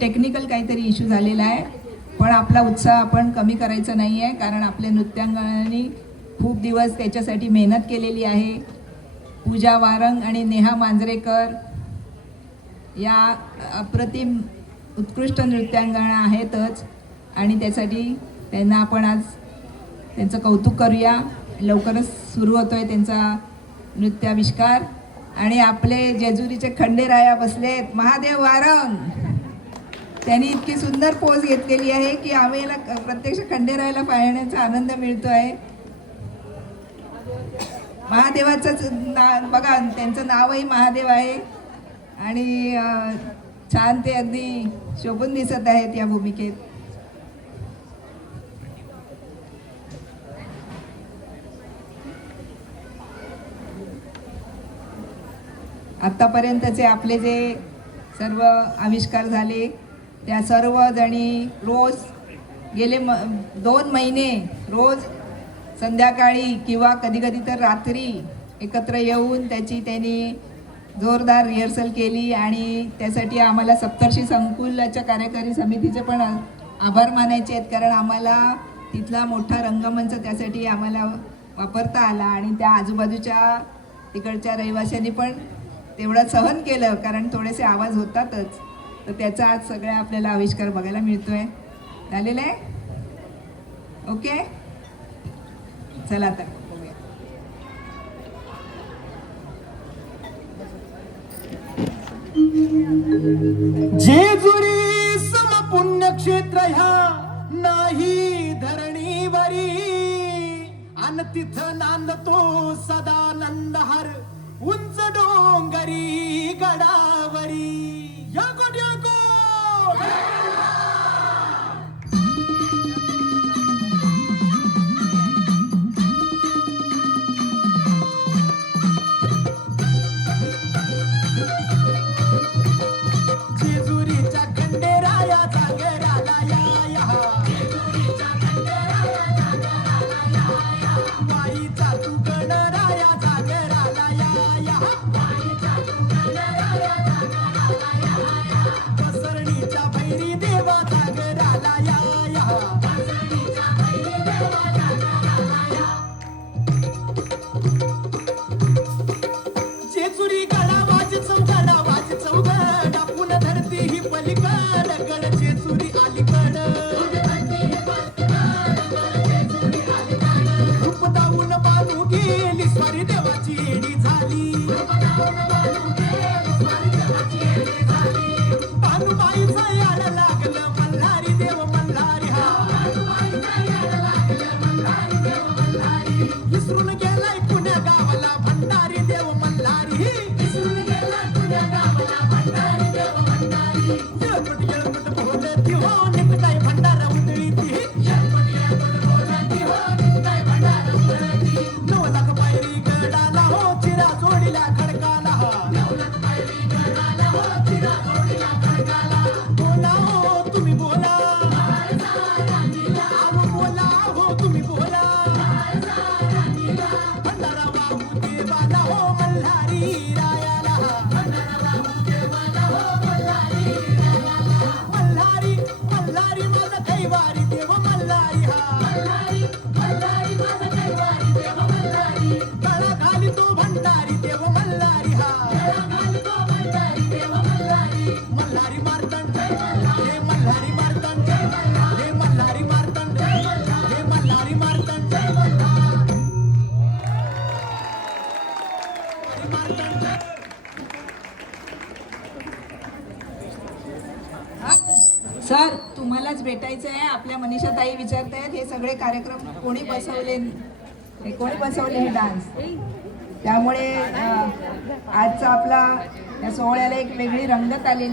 Technical काहीतरी issue झालेला आहे, पण आपला उत्साह आपण कमी करायचा नाही आहे, कारण आपल्या नृत्यांगनांनी खूप दिवस त्याच्यासाठी मेहनत केलेली आहे. पूजा वारंग आणि नेहा मांजरेकर या अप्रतिम उत्कृष्ट नृत्यांगना आहेतच, आणि त्यासाठी त्यांना आपण आज त्यांचं कौतुक करूया. लवकरच सुरू होतोय त्यांचा नृत्याविष्कार. आणि आपले जेजुरीचे खंडेराया बसलेत, महादेव वारंग. त्यांनी इतकी सुंदर पोज घेतलेली आहे की आम्हाला प्रत्यक्ष खंडेरायाला पाहण्याचा आनंद मिळतो आहे. महादेवाचं बघा, त्यांचं नावही महादेव आहे आणि छान ते अगदी शोभून दिसत आहेत या भूमिकेत. आत्तापर्यंतचे आपले जे सर्व आविष्कार झाले त्या सर्व जणी रोज गेले 2 महिने रोज संध्याकाळी किंवा कधी कधी तर रात्री एकत्र येऊन त्यांनी जोरदार रिहर्सल केली. आणि त्यासाठी आम्हाला सप्तर्षी संकुलाच्या कार्यकारी समितीचे पण आभार मानायचे आहेत, कारण आम्हाला तिथला मोठा रंगमंच त्यासाठी आम्हाला वापरता आला. आणि त्या आजूबाजूच्या तिकडच्या रहिवाशांनी पण तेवढं सहन केलं, कारण थोडेसे आवाज होतातच. तर त्याचा आज सगळ्या आपल्याला आविष्कार बघायला मिळतोय. झालेलं आहे. ओके, चला आता बघूया. जेजुरी सम पुण्यक्षेत्र ह्या नाही धरणीवरी, अन तिथं नांदतो सदानंद हर उंच डोंगरी गडावरी. याको याको जेजुरीच्या खंडेराया जागराला या, वाईचा तू गणराया जागराला या, पसरणीच्या भैरी देवा देवाची येडी झाली भानुबाईचा याड लागलं मल्हारी देव मल्हारी हा विसरून गेलाय पुण्या गावाला भंडारी देव मल्हारी येळपट बोलती हो निघताय भंडारा उतळीती 9 लाख पायरी गडाला हो चिरा जोडीला खडकाला बोला हो तुम्ही बोला आहो बोला हो तुम्ही बोला भंडारा वाहू देवाला हो मल्हारी रायाला मल्हारी मल्हारी माझा कैवारी देव मल्हारी हा गळा घाली तो भंडारी देव मल्हारी हा मल्हारी मार्तंड हे मल्हारी मार्तंड हे मल्हारी मार्तंड हे मल्हारी मार्तंड सर तुम्हालाच भेटायचं आहे. आपल्या मनीषाताई विचारत आहेत हे सगळे कार्यक्रम कोणी बसवले हे डान्स. त्यामुळे आजचा आपला या सोहळ्याला एक वेगळी रंगत आलेली